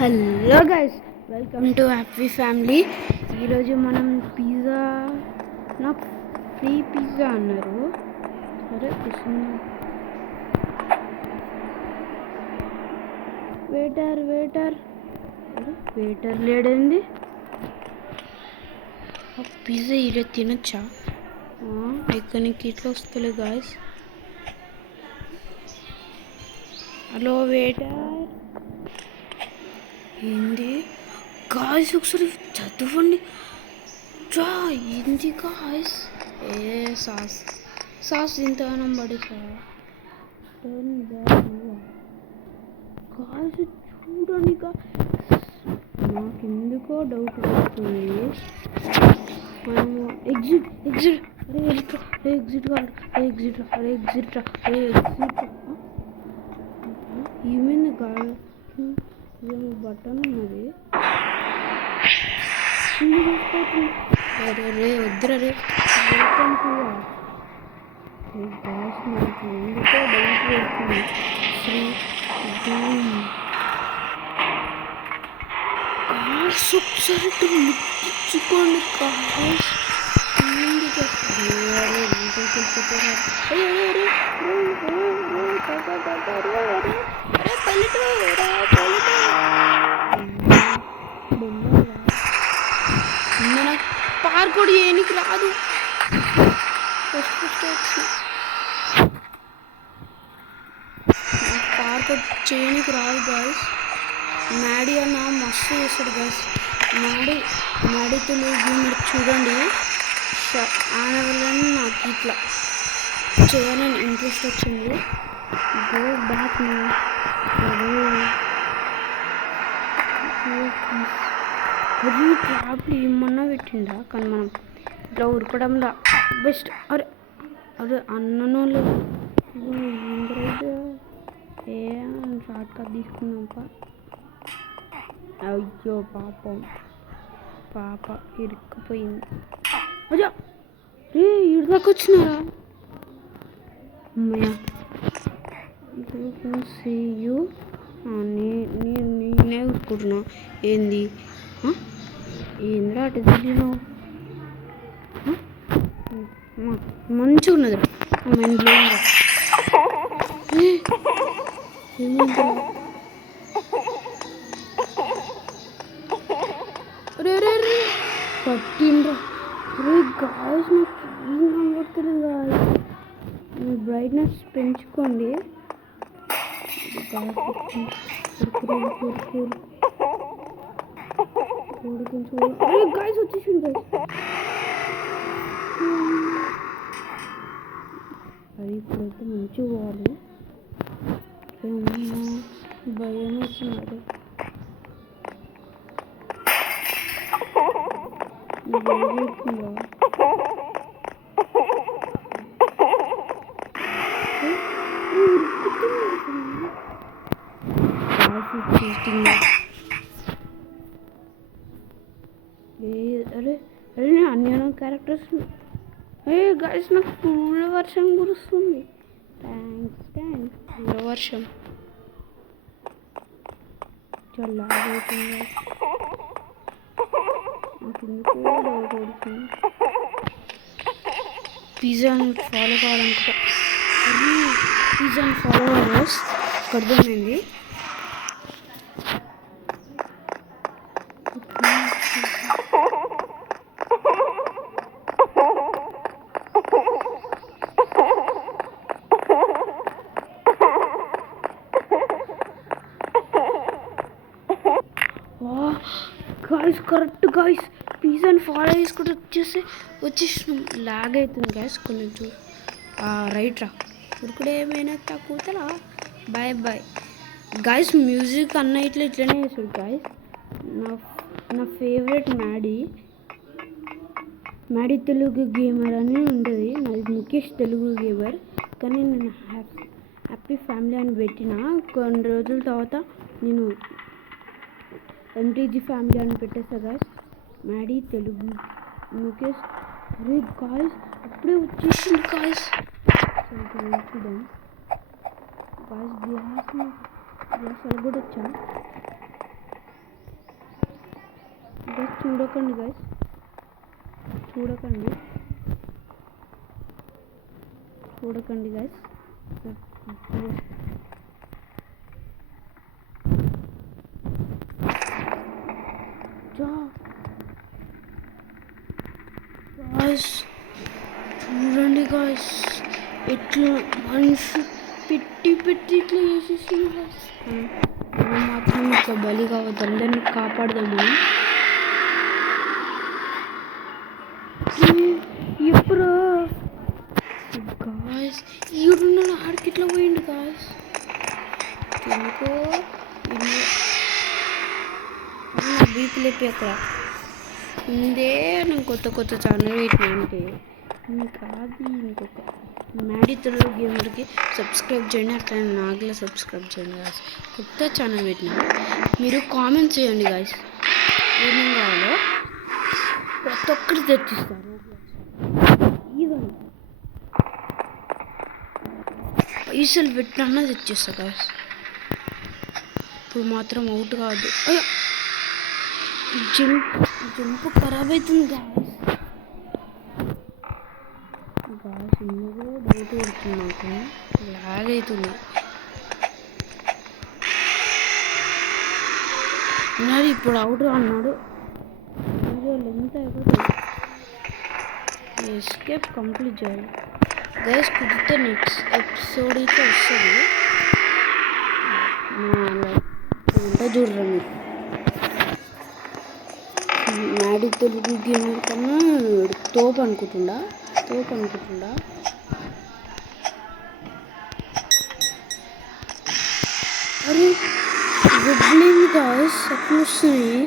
Hello guys, welcome to happy family. ఈరోజు మనం pizza, నాకు ఫ్రీ పిజ్జా అన్నారు. సరే కూర్చుందాం. వెయిటర్ లేడండి. పిజ్జా ఇలా తినొచ్చా? ఎక్కడికి ఇట్లా వస్తలే గాయస్. హలో వెయిటర్, ఏంది గాయస్? ఒకసారి చదవండి. ఏంది గాయస్? సాస్ ఇంతగానం పడి గాయస్ చూడండి. నాకు ఎందుకో డౌట్ వస్తుంది. మనము ఎగ్జిట్ ఏమైంది గాయస్? బటన్ ఉన్నది. రే వద్దురా రే. నాకు ఎందుకో డౌట్ వస్తుంది. ఒకసారి ముట్టించుకోండి కాస్. పార్కోడ్ ఏనికి రాదు. పార్కోడ్ చేయనికి రాదు గాయస్. మ్యాడీ అన్న మస్తు చేస్తాడు గాయస్. మ్యాడీతో మీరు చూడండి. ఆయన వల్ల నాకు ఇట్లా చేయాలని ఇంట్రెస్ట్ వచ్చింది. గో బ్యాక్ ట్రాప్లు ఏమన్నా పెట్టిండా, కానీ మనం ఇట్లా ఉరకడంలో బెస్ట్. అరే అన్ననో లేదు. షార్ట్ కట్ తీసుకున్నాక అయ్యో పాప ఇరుక్కుపోయింది. అయ్యా రే, ఇటు దాకా వచ్చినారా? అమ్మయ్య, సేయు నేనే ఉరుకుంటున్నా. ఏంద్రా అటు తెలియను. మంచిగా ఉన్నది. ఏమైంది? రే పట్టిండ్రా. రే గాయస్, నాకు కనబడుతుంది గాయస్. మీ బ్రైట్నెస్ పెంచుకోండి. గాయస్ వచ్చేసింది గాయస్. అది ఇప్పుడైతే మంచిగా పోవాలి. భయం వచ్చినాడు. అరే అన్ని క్యారెక్టర్స్. గాయస్, నాకు పూల వర్షం కురుస్తుంది. థ్యాంక్స్ పూల వర్షం. చాలా అవుతుంది. పిజ్జాని ఫాలో కావాలనుకుంటా. పిజ్జాని ఫాలో అవ్వాలి. అర్థమైంది. గాయస్ కరెక్ట్ గాయస్, పిజ్జాని ఫాలో చేసుకుంటూ వచ్చేసినాం. లాగ్ అవుతుంది గాయస్ కొంచెం. రైట్ రా ఇప్పుడు ఏమైనా తక్కువతలా. Bye guys. మ్యూజిక్ అన్న ఇట్లనే చేస్తాడు గాయస్. నా ఫేవరెట్ మ్యాడీ తెలుగు గేమర్ అని ఉంటుంది. నాది ముఖేష్ తెలుగు గేమర్, కానీ నేను హ్యాపీ ఫ్యామిలీ అని పెట్టిన. కొన్ని రోజుల తర్వాత నేను MTG ఫ్యామిలీ అని పెట్టేస్తా గాయస్. మ్యాడీ తెలుగు ముఖేష్. అరే గాయస్, అప్పుడే వచ్చేసింది గాయస్. చూద్దాం గాయస్. గ్లాస్ కూడా వచ్చా. చూడకండి గైస్, చూడకండి గైస్. చూడండి గాయస్, ఎట్లా మనిషి పెట్టి ఇట్లా చేసేసింది గాయస్. మనం మాత్రం ఇట్లా బలి కావద్దు, అందరినీ కాపాడదామని. ఎప్పుడు గాయస్ ఈడున్నాడు, ఆడికి ఇట్లా పోయిండు గాయస్. ఎందుకో బీపీ లేపి అక్కడ ముందే నేను కొత్త ఛానల్ పెట్టినా అంటే కాదు. ఇంకొక మ్యాడితో గేమర్కి సబ్స్క్రైబ్ చేయండి, అట్లా నాకులా సబ్స్క్రైబ్ చేయండి గాయస్. కొత్త ఛానల్ పెట్టినా, మీరు కామెంట్స్ చేయండి గాయస్, ఏమేమి కావాలో ప్రతి ఒక్కరు తెచ్చిస్తారు. ఈవెన్ పైసలు పెట్టినా తెచ్చిస్తా గాయస్. ఇప్పుడు మాత్రం అవుట్ కాదు. జంప్ ఖరాబ్ అవుతుంది గాయస్. ఇందులో డౌట్ పడుతుంది, నాకు లాగ్ అవుతుంది. మరి ఇప్పుడు అవుట్ అన్నాడు, లెంత్ అయిపోతుంది. ఎస్కేప్ కంప్లీట్ చేయాలి గైస్. కుదిరితే నెక్స్ట్ ఎపిసోడ్ అయితే వస్తుంది. అంటే చూడరా మీరు, మ్యాడీ తెలుగు గేమర్ కన్నా తోపు అనుకుంటుండా. అరే వడ్లేమి గాయస్ అట్లా వస్తున్నాయి,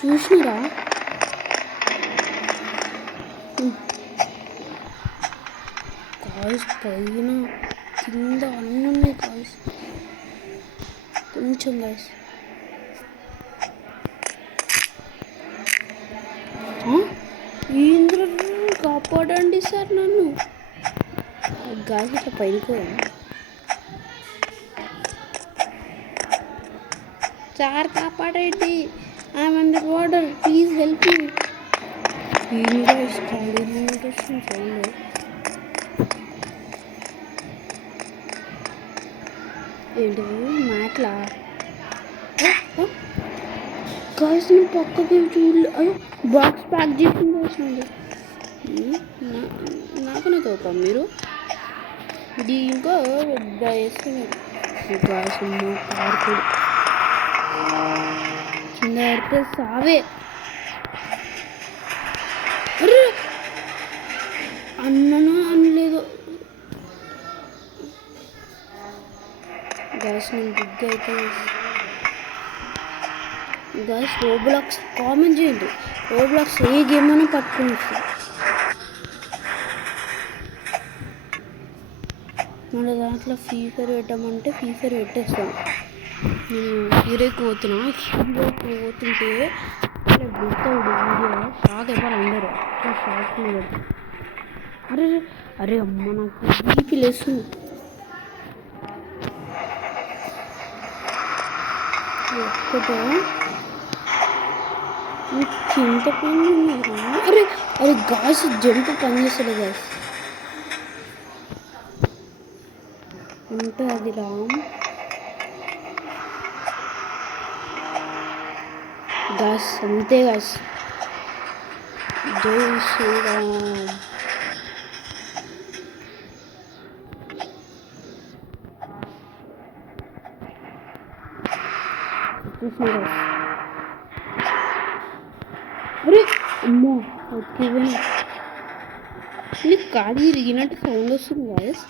చూసినారా? గాయస్ పైన కింద అన్నీ ఉన్నాయి గాయస్. కొంచెం గాయస్ ఇంద్ర కాపాడండి సార్ నన్ను. గాయస్ ఇట్లా పైకి సార్ కాపాడండి, I'm under water, please help me. ఏంటిది మ్యాట్లా గాయస్? నేను పక్కకి చూడలే. అయ్యో బాక్స్ ప్యాక్ చేసింది వస్తుంది. నాకనే తోపా మీరు ఇది ఇంకా వేస్తున్నారు గాయస్. పార్కుడు కింద పడితే సావే. అన్ననా అనలేదు గాయస్. నేను బిగ్ అయితే గాయస్ రోబ్లాక్స్ కామెంట్ చేయండి. రోబ్లాక్స్ ఏ గేమ్ అయినా పట్టుకుని వస్తుంది. మన దాంట్లో ఫీఫర్ పెట్టామంటే ఫీఫర్ పెట్టేస్తాం. నేను హీరోకి పోతున్నా, హీరోకి పోతుంటే గుర్తాడు వీడియో షాక్ అయిపోయి అందరూ షాక్. అరే అమ్మ నాకు బీపీ లేస్తుంది. ఒక్కటో కింద పని ఉన్నారు. అరే గాయస్ జంప్ పని చేస్తాడు గాయస్. అంటే అది రామ్ గాయస్, అంతే గాయస్. జై శ్రీరామ్. అరే అమ్మో ఓకే, నీకు కాలు ఇరిగినట్టు సౌండ్ వస్తుంది గాయస్.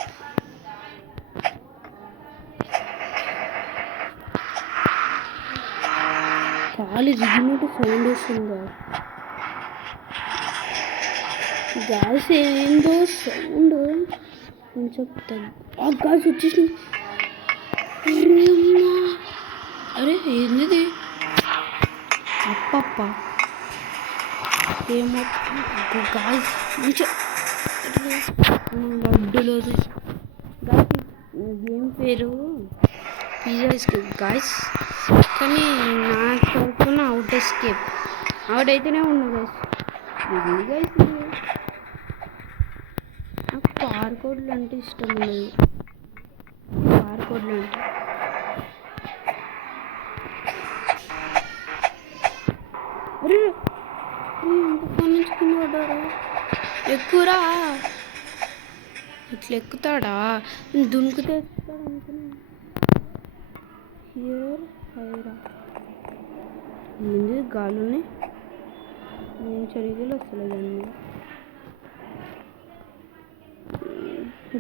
కాలు ఇరిగినట్టు సౌండ్ వస్తుంది గాయస్. ఏందో సౌండ్ కొంచెం గాయస్ వచ్చేసి. అరే ఏంది అప్పప్ప ఏమో గాయస్ మంచిగా లడ్డులో గాయస్. గేమ్ పేరు పిజ్జా ఎస్కేప్ గాయస్, కానీ నా తరఫున అవుట్ ఎస్కేప్. ఆవిడైతేనే ఉండదు గైస్. ఇది గైస్ నాకు పార్కోడ్లు అంటే ఇష్టం ఉండదు. పార్కోడ్లు అంటే అరే ఎంత ఫోన్ నుంచి కింద పడ్డారు. ఎక్కువరా ఇట్లా ఎక్కుతాడా? దునుకుతే ఎక్కుతాడు అనుకున్నా. హియర్ హైరా ముందు గాలుని నేను చరిగలు వస్తలేదు అన్నీ.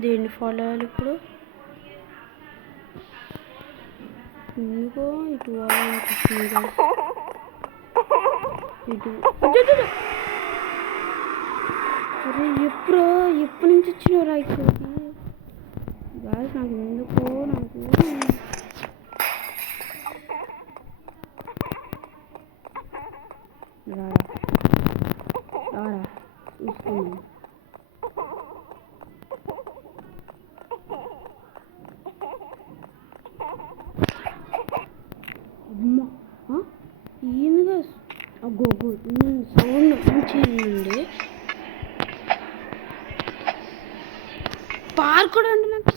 దేన్ని ఫాలో అవ్వాలి ఇప్పుడు? ఎందుకో ఇటు వాళ్ళనిపిస్తుంది. ఇటు అరే ఎప్పటి నుంచి వచ్చినారా ఇక్కడికి? గాయస్ నాకు ఎందుకో నాకు రారా చూస్తున్నాను. అమ్మా ఏందిగా గోగు సౌండ్ మంచిగా పార్కుడు అంటే నాకు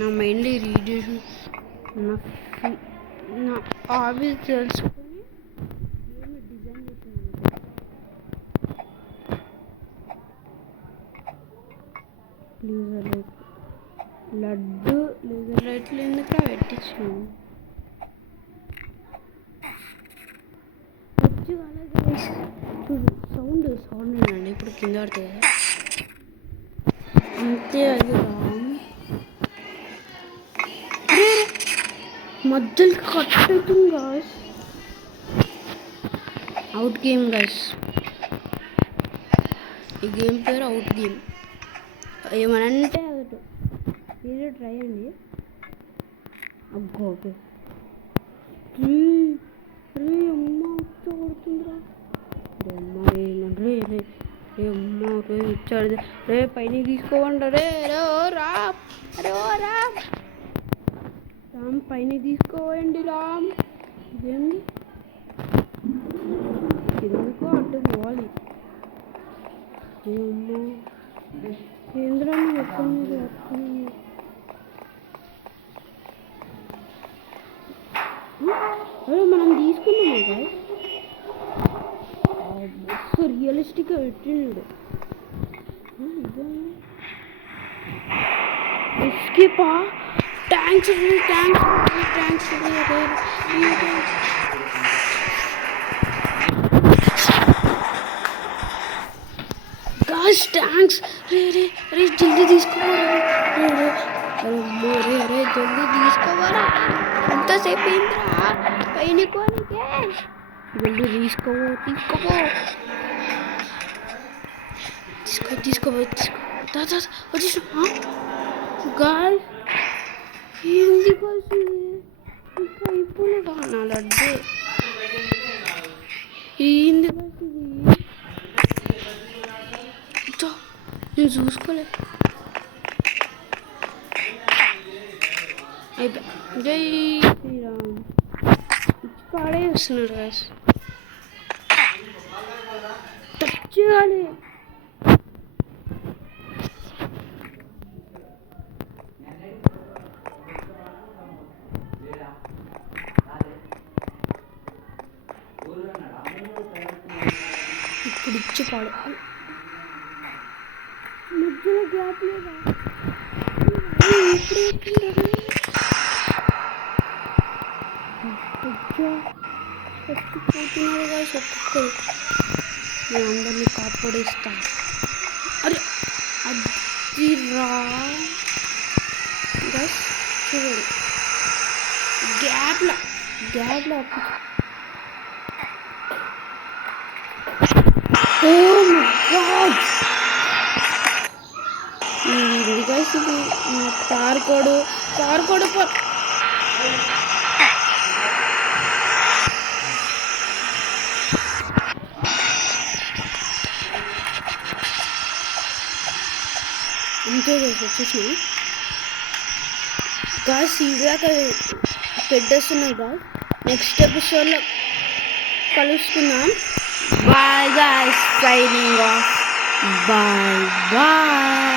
నా మైండ్ రీడియేషన్ నా హాబీ తెలుసుకొని డిజైన్ చేసింది. లేజర్ లైట్ లడ్డు లేజర్ లైట్లు ఎందుకు పెట్టించాను? వచ్చి వాళ్ళ చూడు సౌండ్ వినండి. ఇప్పుడు కింద పడుతుంది కదా అంతే. అది మధ్యలో కట్ అవుతుంది గాయస్. Out game guys. ఈ గేమ్ పేరు అవుట్ గేమ్. ఏమనంటే అదొకటి మీరు ట్రై అండి. అబ్బో ఓకే రే అమ్మ కొడుతుందిరా. రే రే రే అమ్మ రే ఇచ్చాడు. రే పైన తీసుకోవండి. రే రే ఓ రామ్. అరే ఓ రామ్ పైన తీసుకోవండి రామ్. ఇదేంటి ఎందుకో అడ్డు పోవాలి. అమ్మ కేంద్రాన్ని ఎక్కడి మీద వస్తున్నాను. అదే మనం తీసుకున్నాము కదా రియలిస్టిక్గా పెట్టినాడు. ఎస్కేపా ట్యాంక్స్ గాయ్స్ ట్యాంక్స్. రే జల్దీ తీసుకోవాలి. రే జల్దీ తీసుకోవాలా? ఎంతసేపు అయిందిరా పైన కోనికే? జల్దీ తీసుకో వచ్చేసి గాయ్స్ ఏంది గాయ్స్ ఇంకా అయిపోలేదా నా లడ్డు? ఏంది గాయ్స్ ఇది? నేను చూసుకోలే. అయిపోయి జై శ్రీరామ్ పాడే వస్తున్నాడు గాయ్స్. టచ్ చేయాలి. ఇప్పుడు ఇచ్చి పాడు మధ్యలో గ్యాప్ లేదా? చచ్చిపోతున్నారు గాయ్స్ ఒక్కొక్కరు. నేను అందరినీ కాపాడేస్తాను. అరే అది రా గాయ్స్ చూడండి గ్యాప్లో Oh my god! ఇది guys ఇది పార్కోడ్ అంతే guys వచ్చేసి guys ఇదాక పెట్టేస్తున్నాయి గాయస్. నెక్స్ట్ ఎపిసోడ్లో కలుసుకుందాం. Bye guys, signing off. Bye bye.